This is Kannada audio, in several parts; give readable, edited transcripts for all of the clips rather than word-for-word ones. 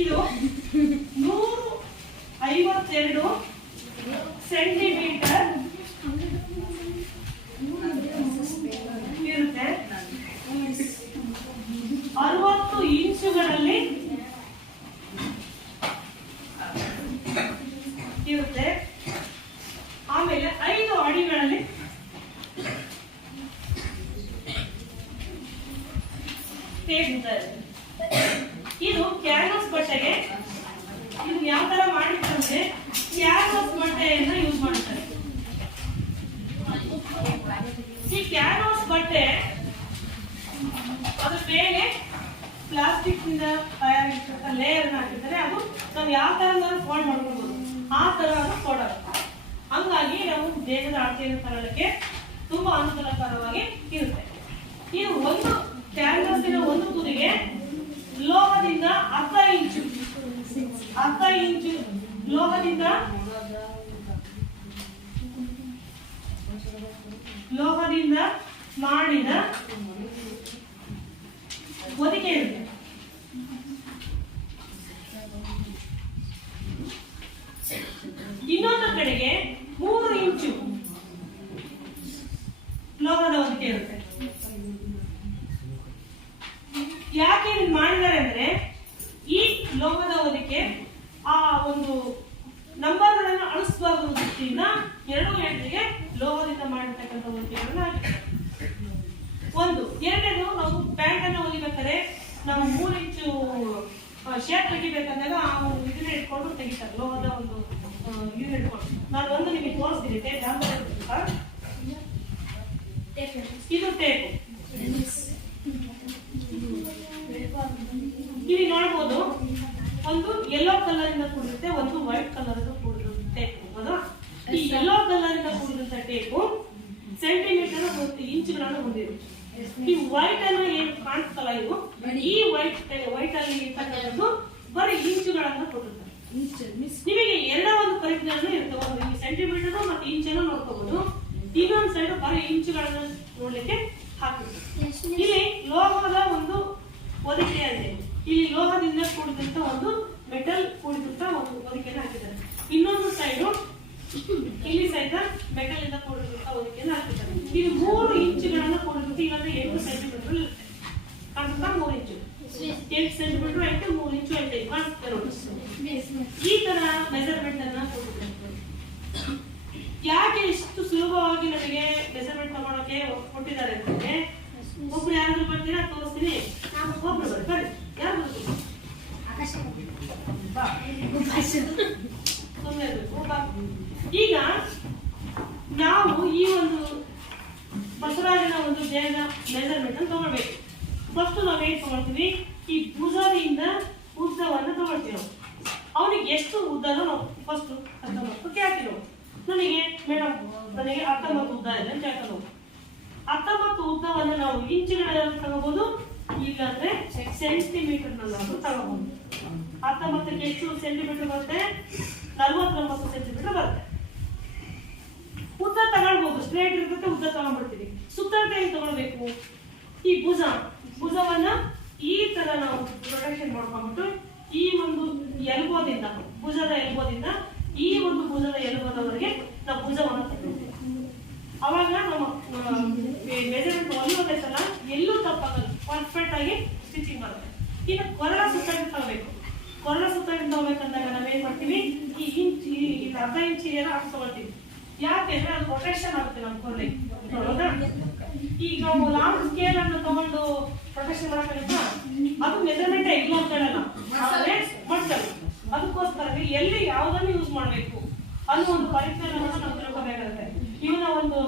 ಇದು 152 ಸೆಂಟಿಮೀಟರ್ ಇರುತ್ತೆ. 60 ಇಂಚುಗಳಲ್ಲಿ ಇರುತ್ತೆ. ಆಮೇಲೆ 5 ಅಡಿಗಳಲ್ಲಿ ತೇಗುತ್ತದೆ. ಇದು ಕ್ಯಾನ್ವಾಸ್ ಬಟ್ಟೆಗೆ ಇದು ಯಾವ ತರ ಮಾಡಿರ್ತಂದ್ರೆ ಕ್ಯಾನ್ವಾಸ್ ಬಟ್ಟೆಯನ್ನ ಯೂಸ್ ಮಾಡ್ತಾರೆ. ಈ ಕ್ಯಾನ್ವಾಸ್ ಬಟ್ಟೆ ಅದ್ರ ಮೇಲೆ ಪ್ಲಾಸ್ಟಿಕ್ ನಿಂದ ತಯಾರಿಸಿದ ಲೇಯರ್ ಹಾಕಿರ್ತಾರೆ. ಅದು ನಾವು ಯಾವ ತರ ಫೋಲ್ಡ್ ಮಾಡ್ಕೊಳ್ಬಹುದು ಆ ತರ ಫೋಲ್ಡ್ ಆಗುತ್ತೆ. ಹಂಗಾಗಿ ನಾವು ದೇಹದ ಅಳತೆಯನ್ನು ತಗೊಳ್ಳಕ್ಕೆ ತುಂಬಾ ಅನುಕೂಲಕರವಾಗಿ ಇರುತ್ತೆ. ಇದು ಒಂದು ಕ್ಯಾನ್ವಾಸಿನ ಒಂದು ತುದಿಗೆ ಲೋಹದಿಂದ ಅರ್ಧ ಇಂಚು ಲೋಹದಿಂದ ಮಾಡಿದ ಹೊದಿಕೆ ಇರುತ್ತೆ. ಇನ್ನೊಂದು ಕಡೆಗೆ 3 ಇಂಚು ಲೋಹದ ಹೊದಿಕೆ ಇರುತ್ತೆ. ಯಾಕೆ ಮಾಡಿದ್ದಾರೆ ಅಂದ್ರೆ ಈ ಲೋಹದ ಹೊದಿಕೆ ಆ ಒಂದು ನಂಬರ್ಗಳನ್ನು ಅಳಿಸಬಾರದು ದೃಷ್ಟಿಯಿಂದ 2 ಎಂಟಿಗೆ ಲೋಹದಿಂದ ಮಾಡಿರ್ತಕ್ಕಂಥ ಹೊದಿಕೆಗಳನ್ನ ಹಾಕಿದ್ದಾರೆ. ಒಂದು ಎರಡನೇದು ನಾವು ಪ್ಯಾಂಟ್ ಅನ್ನು ಹೊಲಿಬೇಕಾದ್ರೆ ನಾವು 3 ಇಂಚು ಶೇಪ್ ತೆಗಿಬೇಕಂದಾಗ ಆ ಇದನ್ನ ಇಟ್ಕೊಂಡು ತೆಗಿತಾರೆ. ಲೋಹದ ಒಂದು ಇದನ್ನ ಇಟ್ಕೊಂಡು ನಾನು ಒಂದು ನಿಮಗೆ ತೋರಿಸ್ತೀನಿ. ಇದು ಟೇಪು. ಇಲ್ಲಿ ನೋಡಬಹುದು ಒಂದು ಯೆಲ್ಲೋ ಕಲರ್ ಇಂದ ಕೂಡಿರುತ್ತೆ, ಒಂದು ವೈಟ್ ಕಲರ್ ಇಂದ ಕೂಡಿರುತ್ತೆ ಟೇಪು. ಹೌದಾ? ಈ ಯೆಲ್ಲೋ ಕಲರ್ ಇಂದ ಕೂಡಿದಂತ ಟೇಪು ಸೆಂಟಿಮೀಟರ್ ಮತ್ತು ಇಂಚುಗಳನ್ನು ಹೊಂದಿರುತ್ತೆ. ಈ ವೈಟ್ ಅನ್ನು ಏನು ಕಾಣಿಸ್ತಲ್ಲ ಇದು ಈ ವೈಟ್ ಅಲ್ಲಿ ಇರ್ತಕ್ಕಂಥದ್ದು ಬರೀ ಇಂಚುಗಳನ್ನ ಕೊಟ್ಟಿರ್ತಾರೆ. ನಿಮಗೆ ಎರಡ ಒಂದು ಪರಿಜ್ಞಾನ ಇರುತ್ತೆ. ಒಂದು ಸೆಂಟಿಮೀಟರ್ ಮತ್ತು ಇಂಚನ್ನು ನೋಡ್ಕೋಬಹುದು. ಇನ್ನೊಂದು ಸೈಡ್ ಬರೀ ಇಂಚುಗಳನ್ನ ನೋಡ್ಲಿಕ್ಕೆ ಹಾಕಿರ್ತಾರೆ. ಇಲ್ಲಿ ಲೋಹದ ಒಂದು ಹೊದಿಕೆ ಇದೆ. ಇಲ್ಲಿ ಲೋಹದಿಂದ ಕೂಡಿದಂತ ಒಂದು ಮೆಟಲ್ ಕೂಡಿದಂತ ಒಂದು ಹೊದಿಕೆಯನ್ನು ಹಾಕಿದ್ದಾರೆ. ಇನ್ನೊಂದು ಸೈಡು ಇಲ್ಲಿ ಸಹಿತ ಮೆಟಲ್ ಇಂದ ಕೂಡಿದಂತ ಹೊದಿಕೆಯನ್ನು ಹಾಕಿದ್ದಾರೆ. ಇಲ್ಲಿ 3 ಇಂಚುಗಳನ್ನ ಕೂಡಿರುತ್ತೆ. ಇಲ್ಲಾಂದ್ರೆ 8 ಸೆಂಟಿಮೀಟರ್ ಇರುತ್ತೆ. ಕಾಣಿಸ್ತಾ 3 ಇಂಚು 8 ಸೆಂಟಿಮೀಟರ್ 8 3 ಇಂಚು 8 ಕಾಣಿಸ್ತಾ ನೋಡಿ. ಈ ತರ ಮೆಜರ್ಮೆಂಟ್ ಅನ್ನ ಕೊಟ್ಟಿದ್ದಾರೆ. ಯಾಕೆ ಇಷ್ಟು ಸುಲಭವಾಗಿ ನಮಗೆ ಮೆಜರ್ಮೆಂಟ್ ತಗೊಳಕ್ಕೆ ಕೊಟ್ಟಿದ್ದಾರೆ ಅಂತಂದ್ರೆ ಒಬ್ರು ಯಾರು ಬರ್ತೀರಾ ತೋರಿಸ್ತೀನಿ. ಒಬ್ರು ಬರ್ರಿ ಯಾರು ಈಗ ನಾವು ಈ ಒಂದು ಬಸವರಾಜನ ಒಂದು ದೇಹದ ಮೆಜರ್ಮೆಂಟ್ ಅನ್ನು ತಗೊಳ್ಬೇಕು. ಫಸ್ಟ್ ನಾವು ಏನ್ ತಗೊಳ್ತೀವಿ, ಈ ಭುಜದಿಂದ ಉದ್ದವನ್ನು ತಗೊಳ್ತೀವಿ. ನಾವು ಅವನಿಗೆ ಎಷ್ಟು ಉದ್ದನೋ ನಾವು ಫಸ್ಟ್ 19 ಕೇಳ್ತೀವಿ. ನನಗೆ ಮೇಡಮ್ ನನಗೆ 19 ಉದ್ದ ಇದೆ ಅಂತ ಹೇಳ್ತಾ ನಾವು 19 ಉದ್ದವನ್ನು ನಾವು ಇಂಚುಗಳಲ್ಲಿ ತಗೋಬಹುದು, ಇಲ್ಲಾಂದ್ರೆ ಸೆಂಟಿಮೀಟರ್ ನಲ್ಲಿ ತಗೋಬಹುದು. 19ಕ್ಕೆ ಎಷ್ಟು ಸೆಂಟಿಮೀಟರ್ ಬರುತ್ತೆ? 49 ಸೆಂಟಿಮೀಟರ್ ಬರುತ್ತೆ. ಉದ್ದ ತಗೊಳ್ಬಹುದು, ಸ್ಟ್ರೇಟ್ ಇರ್ತದೆ ಉದ್ದ ತಗೊಂಡ್ಬಿಡ್ತೀವಿ. ಸುತ್ತಳತೆ ಏನು ತಗೊಳ್ಬೇಕು? ಈ ಭುಜವನ್ನ ಈ ತರ ನಾವು ಪ್ರೊಟೆಕ್ಷನ್ ಮಾಡ್ಕೊಂಡ್ಬಿಟ್ಟು ಈ ಒಂದು ಎಲ್ಬೋದಿಂದ ಭುಜದ ಎಲ್ಬೋದಿಂದ ಈ ಒಂದು ಭುಜದ ಎಲ್ಬೋದವರೆಗೆ ನಾವು ಭುಜವನ್ನು ತಗೊಳ್ತೀವಿ. ಅವಾಗ ನಮ್ಮ ಮೆಜರ್ಮೆಂಟ್ ಹೊಲಿಯೋದೈತಲ್ಲ ಎಲ್ಲೂ ತಪ್ಪಾಗಲ್ಲ, ಪರ್ಫೆಕ್ಟ್ ಆಗಿ ಸ್ಟಿಚಿಂಗ್ ಬರುತ್ತೆ. ಈಗ ಕೊರಳ ಸುತ್ತಳತೆ ತಗೋಬೇಕು. ಕೊರಳ ಸುತ್ತಳತೆ ತಗೋಬೇಕಂದಾಗ ನಾವೇನ್ ಮಾಡ್ತೀವಿ, ಈ ಅರ್ಧ ಇಂಚ್ ಹಾಕಿ ತಗೊಳ್ತೀವಿ. ಯಾಕೆಂದ್ರೆ ಅದು ಪ್ರೊಟೆಕ್ಷನ್ ಆಗುತ್ತೆ ನಮ್ಮ ಕೊರಳಿಗೆ. ಹೌದಾ? ಈಗ ನಾವು ಲಾಂಗ್ ಸ್ಕೇಲ್ ಅನ್ನು ತಗೊಂಡು ಪ್ರೊಟೆಕ್ಷನ್ ಮಾಡಬೇಕಾ ಅದು ಮೆಜರ್ಮೆಂಟ್ ಇಲ್ಲ ಅಂತ ಹೇಳಲ್ಲ, ಮಾಡ್ತಾರೆ. ಅದಕ್ಕೋಸ್ಕರ ಎಲ್ಲಿ ಯಾವುದನ್ನು ಯೂಸ್ ಮಾಡಬೇಕು ಅನ್ನೋ ಒಂದು ಪರಿಜ್ಞಾನವನ್ನು ನಾವು ತಿಳ್ಕೋಬೇಕಾಗುತ್ತೆ. ಇವನ ಒಂದು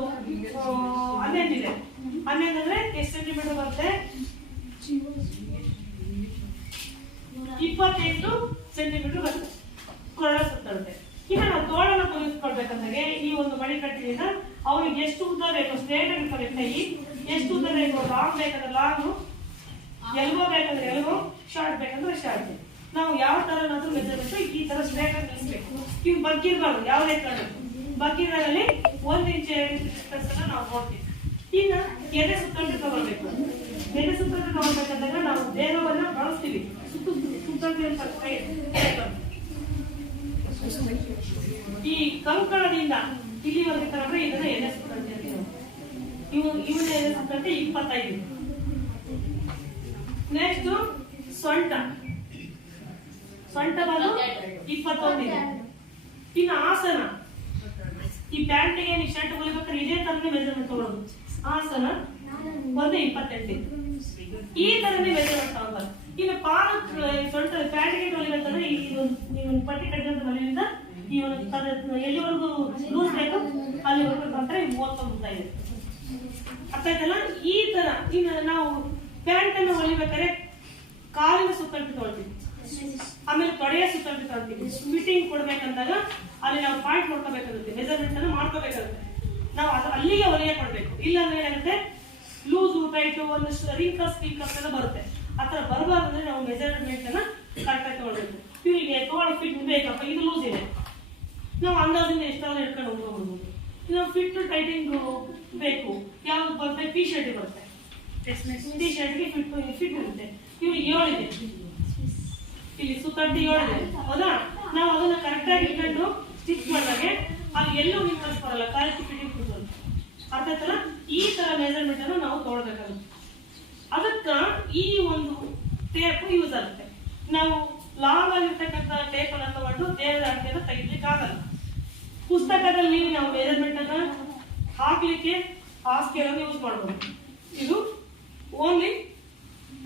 11 ಇದೆ. 11 ಅಂದ್ರೆ ಎಷ್ಟು ಸೆಂಟಿಮೀಟರ್ ಬರುತ್ತೆ? 28 ಸೆಂಟಿಮೀಟರ್ ಬರುತ್ತೆ ಕೊರಳ ಸುತ್ತಳತೆ. ಈಗ ನಾವು ತೋಳನ ಕೊಲಿಸ್ಕೊಳ್ಬೇಕಂದ್ರೆ ಈ ಒಂದು ಮಣಿ ಕಟ್ಟಿನಿಂದ ಅವ್ರಿಗೆ ಎಷ್ಟು ಉದ್ದ ಬೇಕು, ಸ್ಟ್ರೇಟ್ ಇರ್ತಾರೆ ಕೈ, ಎಷ್ಟು ಉದ್ದ ಬೇಕು, ಲಾಂಗ್ ಬೇಕಂದ್ರೆ ಲಾಂಗು, ಎಲ್ಬೋ ಬೇಕಂದ್ರೆ ಎಲ್ಬೋ, ಶಾರ್ಟ್ ಬೇಕಂದ್ರೆ ಶಾರ್ಟ್. ನಾವು ಯಾವ ತರ ಮೆಜರ್ಮೆಂಟ್ ಈ ತರ ಸ್ಟ್ರೇಟ್ ಆಗಿ ನಿಲ್ಲಿಸಬೇಕು. ಇವ್ ಬಗ್ಗಿರ್ಬಾರ್ದು, ಯಾವುದೇ ಕಾರಣ ಬಗ್ಗಿರಲ್ಲಿ 1 ಇಂಚ್ 2 ಇಂಚ್ ನಾವು ನೋಡ್ತೀವಿ. ಈಗ ಎದೆ ಸುತ್ತಳತೆ ತಗೊಳ್ಬೇಕು. ಎದೆ ಸುತ್ತಳತೆ ತಗೊಳ್ಬೇಕಂದಾಗ ನಾವು ದೇಹವನ್ನ ಬಳಸ್ತೀವಿ. ಸುತ್ತ ಈ ಕಂಕಣದಿಂದ ಇಲ್ಲಿವರೆಗೆ ತಗೊಂಡ್ರೆ ಇದನ್ನ ಎಲೆ ಸುತ್ತಂತೆ ಅಂತೀವಿ. ಇವನ್ನ ಎಲೆ ಸುತ್ತಂತೆ 25. ನೆಕ್ಸ್ಟ್ ಸೊಂಟ ಬಂದು 21 ಇದೆ. ಇನ್ನು ಆಸನ, ಈ ಪ್ಯಾಂಟಿಗೆ ನೀವು ಶರ್ಟ್ ಹೊಲಿಬೇಕಾದ್ರೆ ಇದೇ ತರನೇ ಮೆಜರ್ಮೆಂಟ್ ತಗೊಳ್ಳೋದು. ಆಸನ ಒಂದು 28 ಇದೆ. ಈ ತರನೇ ಮೆಜರ್ಮೆಂಟ್ ತಗೊಳ್ಬಾರ್ದು. ಇನ್ನು ಪಾದ ಸೊಂಟ ಪ್ಯಾಂಟಿಗೆ ಹೊಲಿಬೇಕಂದ್ರೆ ನೀವು ಪಟ್ಟಿ ಕಟ್ಟಿದಂತ ಹೊಲಿಯಿಂದ ಈ ಒಂದು ಎಲ್ಲಿವರೆಗೂ ಲೂಸ್ ಬೇಕು ಅಲ್ಲಿವರೆಗೂ ತಂದ್ರೆ 31 ಇದೆ. ಅರ್ಥ ಆಯ್ತಲ್ಲ? ಈ ತರ ಇನ್ನು ನಾವು ಪ್ಯಾಂಟ್ ಅನ್ನು ಹೊಲಿಬೇಕಾದ್ರೆ ಕಾಲಿನ ಸುತ್ತಳತೆ ತಗೊಳ್ತೀವಿ, ಆಮೇಲೆ ತೊಡೆಯ ಸುತ್ತಳತೆ ತಗೊಳ್ತೀವಿ. ಫಿಟ್ಟಿಂಗ್ ಕೊಡ್ಬೇಕಂದಾಗ ಅಲ್ಲಿ ನಾವು ಪಾಯಿಂಟ್ ನೋಡ್ಕೋಬೇಕಾಗುತ್ತೆ, ಮೆಜರ್ಮೆಂಟ್ ಅನ್ನು ಮಾಡ್ಕೋಬೇಕಾಗುತ್ತೆ. ನಾವು ಅದು ಅಲ್ಲಿಗೆ ಹೊಲಿಗೆ ಕೊಡ್ಬೇಕು. ಇಲ್ಲ ಅಂದ್ರೆ ಏನಾಗುತ್ತೆ, ಲೂಸು ಟೈಟು ಒಂದಷ್ಟು ರಿಂಕಸ್ ಎಲ್ಲ ಬರುತ್ತೆ. ಆತರ ಬರಬಾರ್ದಂದ್ರೆ ನಾವು ಮೆಜರ್ಮೆಂಟ್ ಅನ್ನ ಕರೆಕ್ಟಾಗಿ ತಗೊಳ್ಬೇಕು. ಇವರಿಗೆ ತಗೊಳ್ಳೋ ಫಿಟ್ ಬೇಕಪ್ಪ, ಇದು ಲೂಸ್ ಇದೆ, ನಾವು ಅಂದಾಜಿಂದ ಎಷ್ಟಾದ್ರೂ ಇಟ್ಕೊಂಡು ಹೋಗ್ಬೋದು. ನಾವು ಫಿಟ್ ಟೈಟಿಂಗ್ ಬೇಕು, ಯಾವ್ದು ಬರುತ್ತೆ, ಟಿ ಶರ್ಟ್ ಬರುತ್ತೆ, ಟಿ ಶರ್ಟ್ಗೆ ಫಿಟ್ ಇರುತ್ತೆ. ಇವ್ರಿಗೆ 7 ಇದೆ, ಇಲ್ಲಿ ಸುತ್ತಡ್ಡಿ 7 ಇದೆ, ಹೌದಾ? ನಾವು ಅದನ್ನ ಕರೆಕ್ಟಾಗಿ ಇಟ್ಕೊಂಡು ಸ್ಟಿಚ್ ಮಾಡಿದಾಗೆ ಅಲ್ಲಿ ಎಲ್ಲೂ ವಿನ್ಕಸ್ ಬರಲ್ಲ, ಕರೆಕ್ಟ್ ಫಿಟ್ಟಿಂಗ್ ಕೊಡ್ಬೋದು. ಅರ್ಥ ಆಯ್ತಲ್ಲ? ಈ ತರ ಮೆಜರ್ಮೆಂಟ್ ಅನ್ನು ನಾವು ತಗೊಳ್ಬೇಕಾಗುತ್ತೆ. ಅದಕ್ಕ ಈ ಒಂದು ಟೇಪ್ ಯೂಸ್ ಆಗುತ್ತೆ. ನಾವು ಲಾಂಗ್ ಆಗಿರ್ತಕ್ಕಂಥ ಟೇಪ್ ಅನ್ನ ತಗೊಂಡು ದೇವರ ಅಡಿಕೆನ ತೆಗಿಲಿಕ್ಕೆ ಆಗಲ್ಲ. ಪುಸ್ತಕದಲ್ಲಿ ನಾವು ಮೆಜರ್ಮೆಂಟ್ ಅನ್ನ ಹಾಕ್ಲಿಕ್ಕೆ ಆ ಸ್ಕೇಲ್ ಅನ್ನು ಯೂಸ್ ಮಾಡಬಹುದು. ಇದು ಓನ್ಲಿ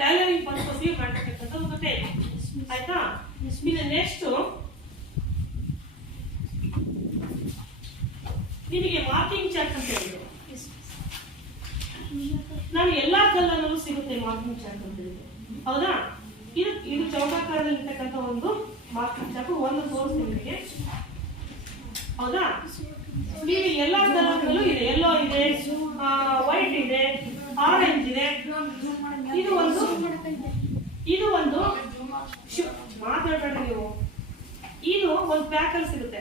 ಟೈಲರಿಂಗ್ ಪರ್ಪಸ್ ಗೆ ಮಾಡ್ತಕ್ಕಂಥ ಒಂದು ಟೇಪ್. ಆಯ್ತಾ? ಇನ್ನು ನೆಕ್ಸ್ಟ್ ನಿಮಗೆ ಮಾರ್ಕಿಂಗ್ ಚಾರ್ಟ್ ಅಂತ ಹೇಳಿದ್ರು. ನಾನು ಎಲ್ಲಾ ಕಲ್ಲಲ್ಲೂ ಸಿಗುತ್ತೆ ಮಾರ್ಕಿಂಗ್ ಚಾರ್ಟ್ ಅಂತ ಹೇಳಿದೆ, ಹೌದಾ? ಇದು ಚೌಕಾಕಾರದಲ್ಲಿ ಇರ್ತಕ್ಕಂಥ ಒಂದು ಮಾರ್ಕಿಂಗ್ ಚಾರ್ಟ್. ಒಂದು ತೋರಿಸ್ತೀನಿ ನಿಮಗೆ, ಹೌದಾ? ನೀವು ಎಲ್ಲಾ ಕಲರ್ಗಳಲ್ಲೂ ಇದೆ, ಎಲ್ಲೋ ಇದೆ, ವೈಟ್ ಇದೆ, ಆರೆಂಜ್ ಇದೆ. ಇದು ಒಂದು ಮಾತಾಡಬೇಡ್ರಿ ನೀವು. ಇದು ಒಂದು ಪ್ಯಾಕ್ ಅಲ್ಲಿ ಸಿಗುತ್ತೆ.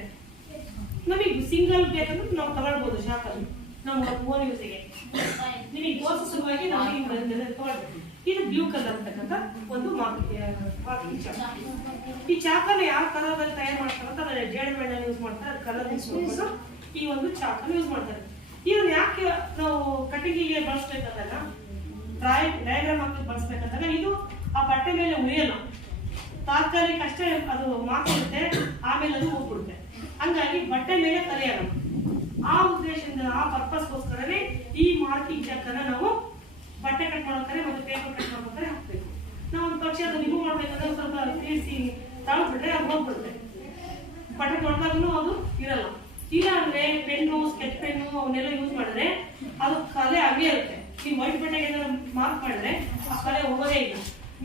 ನಮಗೆ ಸಿಂಗಲ್ ಬೇಕಂದ್ರೆ ನಾವು ತಗೊಳ್ಬಹುದು ಶಾಪಲ್ಲಿ, ನಮ್ಮ ಓನ್ ಯೂಸಿಗೆ. ನಿಮಗೆ ತೋರಿಸೋ ಸಲುವಾಗಿ ನಾವು ತಗೊಳ್ಬೇಕು. ಇದು ಬ್ಲೂ ಕಲರ್ ಅಂತಕ್ಕಂಥ ಒಂದು ಮಾರ್ಕಿಂಗ್ ಚಾರ್ಟ್. ಈ ಚಾಕನ್ನು ಯಾವ ಕಲರ್ ಅಲ್ಲಿ ತಯಾರು ಮಾಡ್ತಾರಂತ ಅದನ್ನ ಜೇಡ್ ಬೆಣ್ಣ ಯೂಸ್ ಮಾಡ್ತಾರೆ, ಕಲರ್ ಯೂಸ್ ಮಾಡ್ಕೊಂಡು ಈ ಒಂದು ಚಾಕನ್ನು ಯೂಸ್ ಮಾಡ್ತಾರೆ. ಇದನ್ನ ಯಾಕೆ ನಾವು ಕಟ್ಟಿಗೆಗೆ ಬಳಸ್ಬೇಕಂದಾಗ, ಡಯಾಗ್ರಾಮ್ ಹಾಕಿ ಬಳಸ್ಬೇಕಂದಾಗ ಇದು ಆ ಬಟ್ಟೆ ಮೇಲೆ ಉಳಿಯಲ್ಲ, ತಾತ್ಕಾಲಿಕ ಅಷ್ಟೇ ಅದು ಮಾತಾಡುತ್ತೆ, ಆಮೇಲೆ ಅದು ಹೋಗ್ಬಿಡುತ್ತೆ. ಹಂಗಾಗಿ ಬಟ್ಟೆ ಮೇಲೆ ಕಲಿಯಲ್ಲ. ಆ ಉದ್ದೇಶದಿಂದ, ಆ ಪರ್ಪಸ್ಗೋಸ್ಕರನೇ ಈ ಮಾರ್ಕಿಂಗ್ ಚಾರ್ಟ್ ಅನ್ನ ನಾವು ಬಟ್ಟೆ ಕಟ್ ಮಾಡ್ಬೇಕಾದ್ರೆ ಮತ್ತೆ ಪೇಪರ್ ಕಟ್ ಮಾಡ್ಬೇಕಾದ್ರೆ ಹಾಕ್ಬೇಕು. ನಾವು ಒಂದು ಪಕ್ಷ ಅದು ರಿಮೂವ್ ಮಾಡ್ಬೇಕಂದ್ರೆ ಸ್ವಲ್ಪ ತಿಳಿಸಿ ತಗೊಳ್ಬಿಟ್ರೆ ಅದು ಹೋಗ್ಬಿಡುತ್ತೆ. ಬಟ್ಟೆ ತೊಳೆದಾಗೂ ಅದು ಇರಲ್ಲ. ಇಲ್ಲ ಅಂದ್ರೆ ಪೆನ್ನು, ಸ್ಕೆಚ್ ಪೆನ್ನು ಅವನ್ನೆಲ್ಲ ಯೂಸ್ ಮಾಡಿದ್ರೆ ಅದು ಕಲೆ ಹಂಗೆ ಇರುತ್ತೆ. ನೀವು ವೈಟ್ ಬಟ್ಟೆಗೆ ಮಾರ್ಕ್ ಮಾಡಿದ್ರೆ ಆ ಕಲೆ ಹೋಗೋದೇ ಇಲ್ಲ.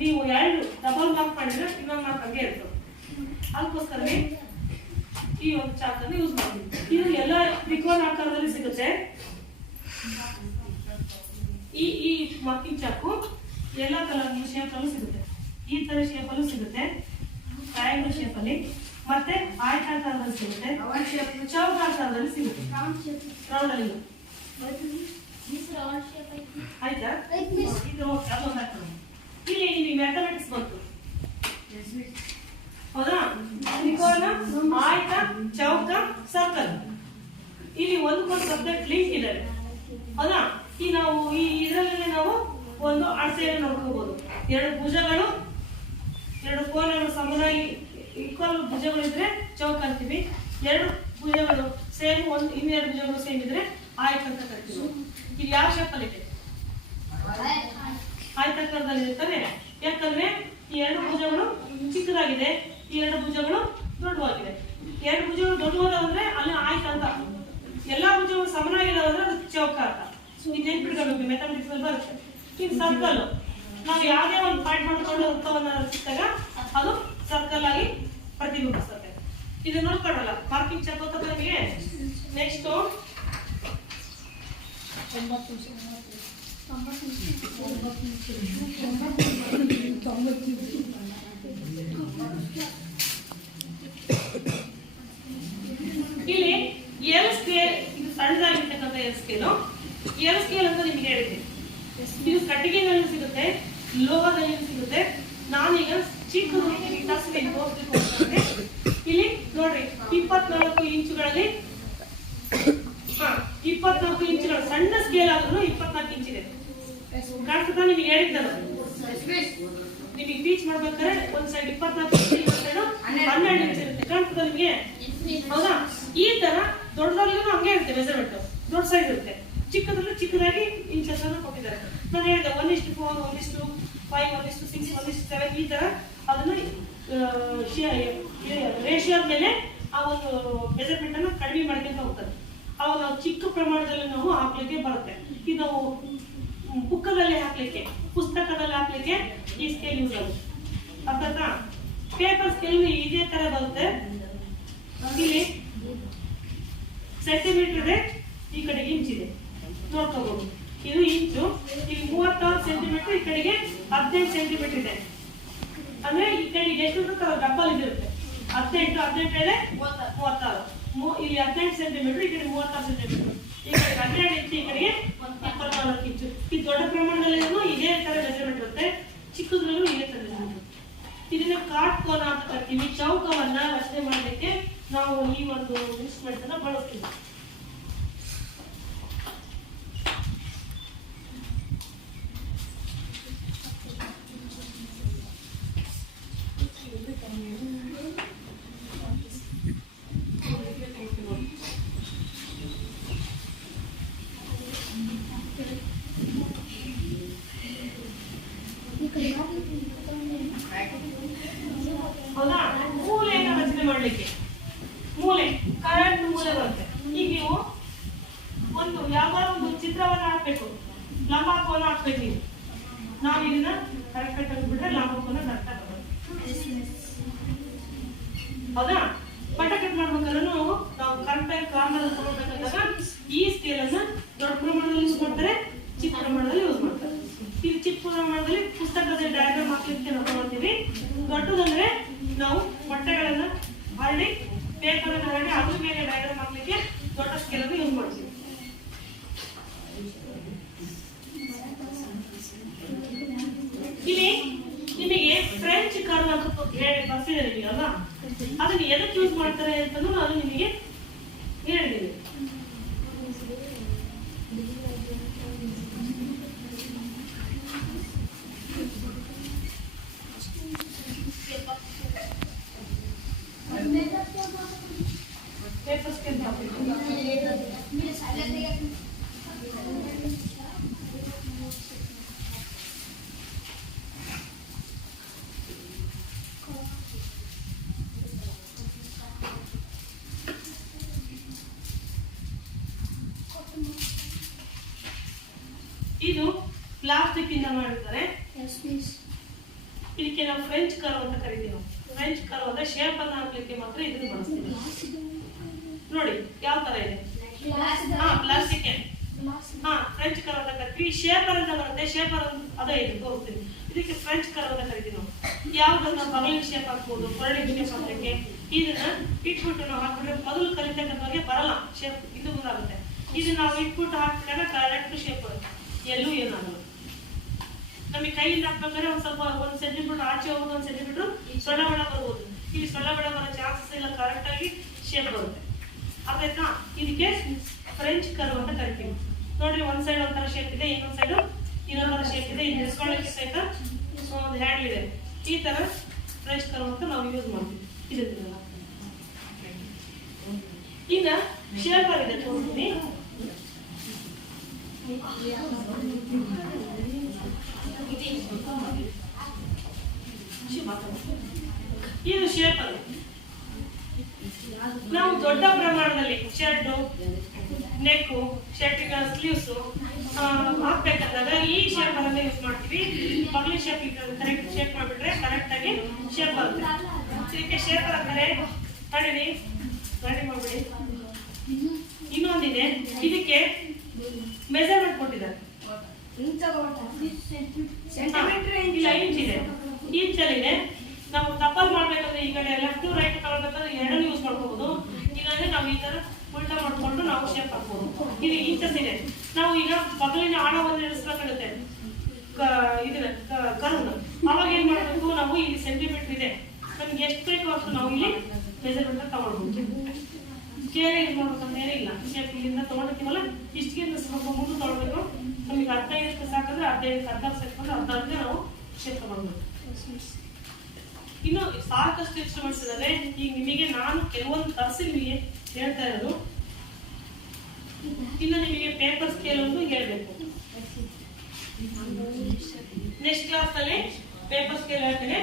ನೀವು 2 ಡಬಲ್ ಮಾರ್ಕ್ ಮಾಡಿದ್ರೆ ಇನ್ನೊಂದು ಮಾರ್ಕ್ ಹಂಗೆ ಇರ್ತದೆ. ಅದಕ್ಕೋಸ್ಕರನೇ ಈ ಒಂದು ಚಾರ್ಟ್ ಅನ್ನು ಯೂಸ್ ಮಾಡ್ತೀವಿ. ಇದು ಎಲ್ಲ ತ್ರಿಕೋನ ಆಕಾರದಲ್ಲಿ ಸಿಗುತ್ತೆ. ಈ ಮಾರ್ಕಿಂಗ್ ಚಾಕು ಎಲ್ಲ ಕಲರ್ ಶೇಪ್ ಅಲ್ಲೂ ಸಿಗುತ್ತೆ. ಈ ತರ ಶೇಪ್ ಅಲ್ಲೂ ಸಿಗುತ್ತೆ, ಟ್ರಯಾಂಗಲ್ ಶೇಪ್ ಅಲ್ಲಿ, ಮತ್ತೆ ಆಯತಾಕಾರದಲ್ಲಿ ಸಿಗುತ್ತೆ, ಚೌಕಾಕಾರದಲ್ಲಿ ಸಿಗುತ್ತೆ, ರೌಂಡ್ ಅಲ್ಲಿ. ಆಯ್ತಾ? ಇದು ಇಲ್ಲಿ ನಿಮಗೆ ಮ್ಯಾಥಮೆಟಿಕ್ಸ್ ಬಂತು, ಹೌದಾ? ತ್ರಿಕೋನ, ಆಯತ, ಚೌಕ, ಸರ್ಕಲ್, ಇಲ್ಲಿ ಒಂದಕ್ಕೊಂದು ಸಬ್ಜೆಕ್ಟ್ ಲಿಂಕ್ ಇದೆ, ಹೌದಾ? ಈ ನಾವು ಈ ಇದರಲ್ಲಿ ನಾವು ಒಂದು ಅಳತೆಯನ್ನು ನೋಡ್ಕೋಬಹುದು. 2 ಭುಜಗಳು, 2 ಕೋನಗಳು ಸಮನಾಗಿ ಈಕ್ವಲ್ ಭುಜಗಳಿದ್ರೆ ಚೌಕ ಅಂತೀವಿ. 2 ಭುಜಗಳು ಸೇಮ್, ಇನ್ನೆರಡು ಭುಜಗಳು ಸೇಮ್ ಇದ್ರೆ ಆಯತ ಅಂತ ಕರಿತೀವಿ. ಇಲ್ಲಿ ಯಾವ ಶೇಪಲ್ಲಿ ಇದೆ? ಆಯತಾಕಾರದಲ್ಲಿ ಇರ್ತಾರೆ. ಯಾಕಂದ್ರೆ ಈ 2 ಭುಜಗಳು ಚಿಕ್ಕದಾಗಿದೆ, ಈ 2 ಭುಜಗಳು ದೊಡ್ಡವಾಗಿದೆ. 2 ಭುಜಗಳು ದೊಡ್ಡವಾದ್ರೆ ಅಲ್ಲಿ ಆಯ್ತ ಅಂತ, ಎಲ್ಲಾ ಭುಜಗಳು ಸಮನಾಗಿರೋದ್ರೆ ಅದು ಚೌಕ ಅಂತ. ಇದು ನೆನ್ಪಿಟ್ಕೊಳ್ಬೇಕು, ಮ್ಯಾಥಮೆಟಿಕ್ಸ್ ಅಲ್ಲಿ ಬರುತ್ತೆ. ಇದು ಸರ್ಕಲ್, ನಾವು ಯಾವುದೇ ಒಂದು ಪಾಯಿಂಟ್ ಮಾಡ್ಕೊಂಡು ವೃತ್ತವನ್ನು ರಚಿಸಿದಾಗ ಅದು ಸರ್ಕಲ್ ಆಗಿ ಪ್ರತಿಬಿಂಬಿಸುತ್ತೆ. ಇದು ನೋಡ್ಕೊಡಲ್ಲ ಮಾರ್ಕಿಂಗ್ ಚಾರ್ಟ್ ಗೊತ್ತಾಗ ನಿಮಗೆ. ನೆಕ್ಸ್ಟ್ ಇಲ್ಲಿ ಎಲ್ ಸ್ಕೇಲ್, ಇದು ಸಣ್ಣದಾಗಿರ್ತಕ್ಕಂಥ ಎಲ್ ಸ್ಕೇಲು. ಎಲ್ ಸ್ಕೇಲ್ ಅಂತ ನಿಮ್ಗೆ ಹೇಳಿದೆ. ಇದು ಕಟ್ಟಿಗೆನಲ್ಲಿ ಸಿಗುತ್ತೆ, ಲೋಹದಲ್ಲಿ ಸಿಗುತ್ತೆ. ನಾನೀಗ ಚಿಕ್ಕ ತೋರಿಸ್ಲಿಕ್ಕೆ ಇಲ್ಲಿ ನೋಡ್ರಿ 24 ಇಂಚುಗಳಲ್ಲಿ 24 ಇಂಚುಗಳ ಸಣ್ಣ ಸ್ಕೇಲ್ ಆದ್ರೂ 24 ಇಂಚ್ ಇದೆ. ಕಾಣಿಸ್ತಾ ನಿಮಗೆ ಹೇಳಿದ್ದ ನಿಮಗೆ ಟೀಚ್ ಮಾಡ್ಬೇಕಾದ್ರೆ ಒಂದ್ ಸೈಡ್ 24 ಇಂಚ್ ಇನ್ನೊಂದ್ ಸೈಡ್ 12 ಇಂಚ್ ಇರುತ್ತೆ. ಕಾಣಿಸ್ತಾ ನಿಮಗೆ? ಹೌದಾ? ಈ ತರ ದೊಡ್ಡದಾಗ್ಲೂ ಹಂಗೆ ಇರುತ್ತೆ ಮೆಜರ್ಮೆಂಟ್. ದೊಡ್ಡ ಸೈಜ್ ಇರುತ್ತೆ, ಚಿಕ್ಕದ್ರಲ್ಲಿ ಚಿಕ್ಕದಾಗಿ ಇಂಚಸ್ ಅನ್ನು ಕೊಟ್ಟಿದ್ದಾರೆ. ನಾನು ಹೇಳಿದೆ 1:4, 1:5, 1:6, 1:7 ಈ ತರ ಅದನ್ನ ರೇಷಿಯೋ ಮೇಲೆ ಆ ಒಂದು ಮೆಜರ್ಮೆಂಟ್ ಅನ್ನು ಕಡಿಮೆ ಮಾಡ್ಕೊಂತ ಹೋಗ್ತಾರೆ. ಅವಾಗ ನಾವು ಚಿಕ್ಕ ಪ್ರಮಾಣದಲ್ಲಿ ನಾವು ಹಾಕ್ಲಿಕ್ಕೆ ಬರುತ್ತೆ. ಇದು ಬುಕ್ಕದಲ್ಲಿ ಹಾಕ್ಲಿಕ್ಕೆ, ಪುಸ್ತಕದಲ್ಲಿ ಹಾಕ್ಲಿಕ್ಕೆ ಈ ಸ್ಕೇಲ್ ಯೂಸ್ ಆಗುತ್ತೆ. ಅರ್ಥಾಯ್ತಾ? ಪೇಪರ್ ಸ್ಕೇಲ್ ಇದೇ ತರ ಬರುತ್ತೆ. ಇಲ್ಲಿ ಸೆಂಟಿಮೀಟರ್ ಇದೆ, ಈ ಕಡೆಗೆ ಇಂಚ್ ಇದೆ, ನೋಡ್ಕೋಬಹುದು. ಇದು ಇಂಚು, ಇಲ್ಲಿ 36 ಸೆಂಟಿಮೀಟರ್, ಈ ಕಡೆಗೆ 15 ಸೆಂಟಿಮೀಟರ್ ಇದೆ. ಅಂದ್ರೆ ಈ ಕಡೆಗೆ ಎಷ್ಟು ಡಬ್ಬಲ್ ಇದಿರುತ್ತೆ. 18 ಇದೆ 36. ಇಲ್ಲಿ 18 ಸೆಂಟಿಮೀಟರ್, ಈ ಕಡೆ 36 ಸೆಂಟಿಮೀಟರ್, ಈ ಕಡೆ 12 ಇಂಚು, ಈ ಕಡೆಗೆ 24 ಇಂಚು. ಈ ದೊಡ್ಡ ಪ್ರಮಾಣದಲ್ಲಿ ಇದೇ ತರ ಮೆಜರ್ಮೆಂಟ್ ಇರುತ್ತೆ, ಚಿಕ್ಕದ್ರಲ್ಲೂ ಇದೇ ತರ ಮೆಜರ್ಮೆಂಟ್. ಇದನ್ನ ಕಾಟ್ಕೋನ ಅಂತ ಕರಿತೀವಿ. ಚೌಕವನ್ನ ರಚನೆ ಮಾಡಲಿಕ್ಕೆ ನಾವು ಈ ಒಂದು ಇನ್ಸ್ಟ್ರೂಮೆಂಟ್ ಅನ್ನ ಬಳಸ್ತೀವಿ. ಹೌದಾ? ಮೂಲೆಯನ್ನು ರಚನೆ ಮಾಡ್ಲಿಕ್ಕೆ ಮೂಲೆ, ಕರೆಂಟ್ ಮೂಲೆ ಬರುತ್ತೆ. ಈಗ ನೀವು ಒಂದು ಯಾವ್ದಾದ್ರು ಒಂದು ಚಿತ್ರವನ್ನ ಹಾಕ್ಬೇಕು, ಲಂಬಕೋನ ಹಾಕ್ಬೇಕು. ನೀವು ನಾವು ಇದನ್ನ ಕರೆಕ್ಟ್ ಬಿಟ್ರೆ ಲಂಬಕೋನ ಕರೆಕ್ಟ್ ಆಗುತ್ತೆ. ಹೌದಾ? ಬಟ್ಟ ಕಟ್ ಮಾಡ್ಬೇಕಾದ್ರೂ ನಾವು ಕರೆಕ್ಟ್ ಆಗಿ ಕಾರ್ನರ್ ತಗೊಳ್ಬೇಕಂದಾಗ ಈ ಸ್ಕೇಲ್ ಅನ್ನ ದೊಡ್ಡ ಪ್ರಮಾಣದಲ್ಲಿ ಯೂಸ್ ಮಾಡ್ತಾರೆ, ಚಿಕ್ಕ ಪ್ರಮಾಣದಲ್ಲಿ ಯೂಸ್ ಮಾಡ್ತಾರೆ. ಇದು ಚಿಕ್ಕ ಪ್ರಮಾಣದಲ್ಲಿ ಪುಸ್ತಕದಲ್ಲಿ ಡಯಾಗ್ರಾಮ್ ಹಾಕ್ಲಿಕ್ಕೆ ನಾವು ತಗೊಳ್ತೀವಿ. ದೊಡ್ಡದಂದ್ರೆ ನಾವು ಬಟ್ಟೆಗಳನ್ನ ಹರಡಿ, ಪೇಪರ್ ಅನ್ನು ಹರಡಿ ಅದ್ರ ಮೇಲೆ ಡಯಾಗ್ರಾಮ್ ಹಾಕ್ಲಿಕ್ಕೆ ದೊಡ್ಡ ಸ್ಕೇಲ್ ಅನ್ನು ಯೂಸ್ ಮಾಡ್ತೀವಿ. ಇಲ್ಲಿ ನಿಮಗೆ ಫ್ರೆಂಚ್ ಕರ್ವ್ ಅಂತ ಬರ್ತಿದೆ ನಿಮಗೆ ಅಲ್ವಾ? ಅದನ್ನ ಎದಕ್ಕೆ ಯೂಸ್ ಮಾಡ್ತಾರೆ ಅಂತಂದ್ರೂ ನಾನು ನಿಮಗೆ ಹೇಳಿದ್ದೀನಿ. ಇದು ಪ್ಲಾಸ್ಟಿಕ್ ಇಂದ ಮಾಡಿರ್ತಾರೆ. ಇದಕ್ಕೆ ನಾವು ಫ್ರೆಂಚ್ ಕರ್ವ್ ಅಂತ ಕರಿತೀವಿ. ನಾವು ಫ್ರೆಂಚ್ ಕರ್ವ್ ಅಂದ್ರೆ ಶೇಪ್ ಅನ್ನ ಹಾಕ್ಲಿಕ್ಕೆ ಮಾತ್ರ ಇದನ್ನ ಬಳಸ್ತೀವಿ. ನೋಡಿ ಯಾವ ತರ ಇದೆ. ಪ್ಲಾಸ್ಟಿಕ್ ಫ್ರೆಂಚ್ ಕರ್ವ್ ಅಂತ ಕರಿತೀವಿ. ಶೇಪರ್ ಅಂತ ಬರುತ್ತೆ, ಶೇಪರ್ ಅದೇ ಇದು ತೋರಿಸ್ತೀವಿ. ಇದಕ್ಕೆ ಫ್ರೆಂಚ್ ಕರ್ವ್ ಅಂತ ಕರಿತೀವಿ ನಾವು. ಯಾವ್ದನ್ನ ಬಗಲಿನ ಶೇಪ್ ಹಾಕ್ಬೋದು, ಕೊರಳಿನ ಶೇಪ್ ಹಾಕ್ಲಿಕ್ಕೆ ಇದನ್ನ ಇಟ್ಬಿಟ್ಟು ನಾವು ಹಾಕ್ಬಿಟ್ರೆ ಮೊದಲು ಕಲಿತಕ್ಕಂಥವ್ರಿಗೆ ಬರಲ್ಲ, ಶೇಪ್ ಇದು ಮುಂದಾಗುತ್ತೆ. ಇದು ನಾವು ಇಟ್ಬಿಟ್ಟು ಹಾಕಿದಾಗ ಕರೆಕ್ಟ್ ಶೇಪ್ ಬರುತ್ತೆ, ಎಲ್ಲೂ ಏನಾಗಲ್ಲ. ನಮಗೆ ಕೈಯಿಂದ ಹಾಕ್ಬೇಕಾದ್ರೆ ಒಂದ್ ಸ್ವಲ್ಪ 1 ಸೆಂಟಿಮೀಟರ್ ಆಚೆ ಹೋಗೋದು, 1 ಸೆಂಟಿಮೀಟರ್ ಸೊಳ್ಳ ಬಡ ಬರ್ಬೋದು. ಇಲ್ಲಿ ಸೊಳ್ಳ ಬಡ ಬರೋ ಚಾನ್ಸಸ್ ಇಲ್ಲ, ಕರೆಕ್ಟ್ ಆಗಿ ಶೇಪ್ ಬರುತ್ತೆ. ಅದಾಯ್ತಾ? ಇದಕ್ಕೆ ಫ್ರೆಂಚ್ ಕರ್ವ್ ಅಂತ ಕರಿತೀವಿ. ನೋಡ್ರಿ, ಒಂದ್ ಸೈಡ್ ಒಂಥರ ಶೇಪ್ ಇದೆ, ಇನ್ನೊಂದ್ ಸೈಡ್ ಇನ್ನೊಂದರ ಶೇಪ್ ಇದೆ. ಇದು ನಿಲ್ಸ್ಕೊಳ್ಳೋಕೆ ಸಹಿತ ಒಂದು ಹ್ಯಾಂಡಲ್ ಇದೆ. ಈ ತರ ಫ್ರೆಂಚ್ ಕರ್ವ್ ಅಂತ ನಾವು ಯೂಸ್ ಮಾಡ್ತೀವಿ. ಇದನ್ನ ಈಗ ಶೇಪರ್ ಇದೆ ತೋರಿಸ್ತೀನಿ. ಇದು ಶೇಪರ್. ನಾವು ದೊಡ್ಡ ಪ್ರಮಾಣದಲ್ಲಿ ಶರ್ಟ್, ನೆಕ್, ಶರ್ಟಿನ ಸ್ಲೀವ್ಸ್ ಹಾಕ್ಬೇಕಾದಾಗ ಈ ಶೇಪರ್ ಅನ್ನ ಯೂಸ್ ಮಾಡ್ತೀವಿ. ಬಗ್ಲಿ ಶೇಪ್ ಕರೆಕ್ಟ್ ಶೇಪ್ ಮಾಡ್ಬಿಟ್ರೆ ಕರೆಕ್ಟ್ ಆಗಿ ಶೇಪ್ ಬರುತ್ತೆ. ಇದಕ್ಕೆ ಶೇಪರ್ ಅಂತಾರೆ. ತಡೀರಿ, ರೆಡಿ ಮಾಡ್ಬಿಡಿ. ಇನ್ನೊಂದಿದೆ, ಇದಕ್ಕೆ ಮೆಜರ್ಮೆಂಟ್ ಕೊಟ್ಟಿದ್ದಾರೆ. ಇಂಚ್ ಇದೆ, ಇಂಚಲ್ಲಿದೆ. ನಾವು ಡಬಲ್ ಮಾಡ್ಬೇಕಂದ್ರೆ ಈ ಕಡೆ ಲೆಫ್ಟ್ ರೈಟ್ ತಗೊಳ್ಬೇಕಂದ್ರೆ ಎರಡನ್ನು ಯೂಸ್ ಮಾಡ್ಕೋಬಹುದು. ಇಲ್ಲಾಂದ್ರೆ ನಾವು ಈ ತರ ಉಲ್ಟಾ ಮಾಡ್ಕೊಂಡು ನಾವು ಶೇಪ್ ಹಾಕ್ಬೋದು. ಇದು ಇಂಚಸ್ ಇದೆ. ನಾವು ಈಗ ಬಗಲಿನ ಆಳವನ್ನು ಇಳಿಸ್ಬೇಕಾಗುತ್ತೆ, ಇದನ್ನ ಕರ್ವ್. ಅವಾಗ ಏನ್ ಮಾಡ್ಬೇಕು, ನಾವು ಇಲ್ಲಿ ಸೆಂಟಿಮೀಟರ್ ಇದೆ, ನಮ್ಗೆ ಎಷ್ಟು ಬೇಕು ಅಷ್ಟು ನಾವು ಇಲ್ಲಿ ಮೆಜರ್ಮೆಂಟ್ ತಗೊಳ್ಬಹುದು. ಸ್ಕೇಲ್ ಯೂಸ್ ಮಾಡ್ಬೇಕಂತ ಏನಿಲ್ಲ. ಇಲ್ಲಿಂದ ತಗೊಂಡಿರ್ತೀವಲ್ಲ ಇಷ್ಟಿಗೆ ಸ್ವಲ್ಪ ಮುಂದೆ ತಗೊಳ್ಬೇಕು. ನಮಗೆ 15 ಸಾಕಂದ್ರೆ 15 ಅರ್ಧ ಸೇರ್ಕೊಂಡು ಅರ್ಧ ನಾವು ಶೇಪ್ ತಗೊಳ್ಬೇಕು. ಇನ್ನು ಸಾಕಷ್ಟು ಇನ್ಸ್ಟ್ರೂಮೆಂಟ್ಸ್ ಇದಾವೆ. ಈಗ ನಿಮಗೆ ನಾನು ಕೆಲವೊಂದು ತರಿಸಿ ನಿಮಗೆ ಹೇಳ್ತಾ ಇರೋದು. ಇನ್ನು ನಿಮಗೆ ಪೇಪರ್ ಸ್ಕೇಲ್ ಒಂದು ಹೇಳ್ಬೇಕು. ನೆಕ್ಸ್ಟ್ ಕ್ಲಾಸ್ ಅಲ್ಲಿ ಪೇಪರ್ ಸ್ಕೇಲ್ ಹೇಳ್ತೇನೆ.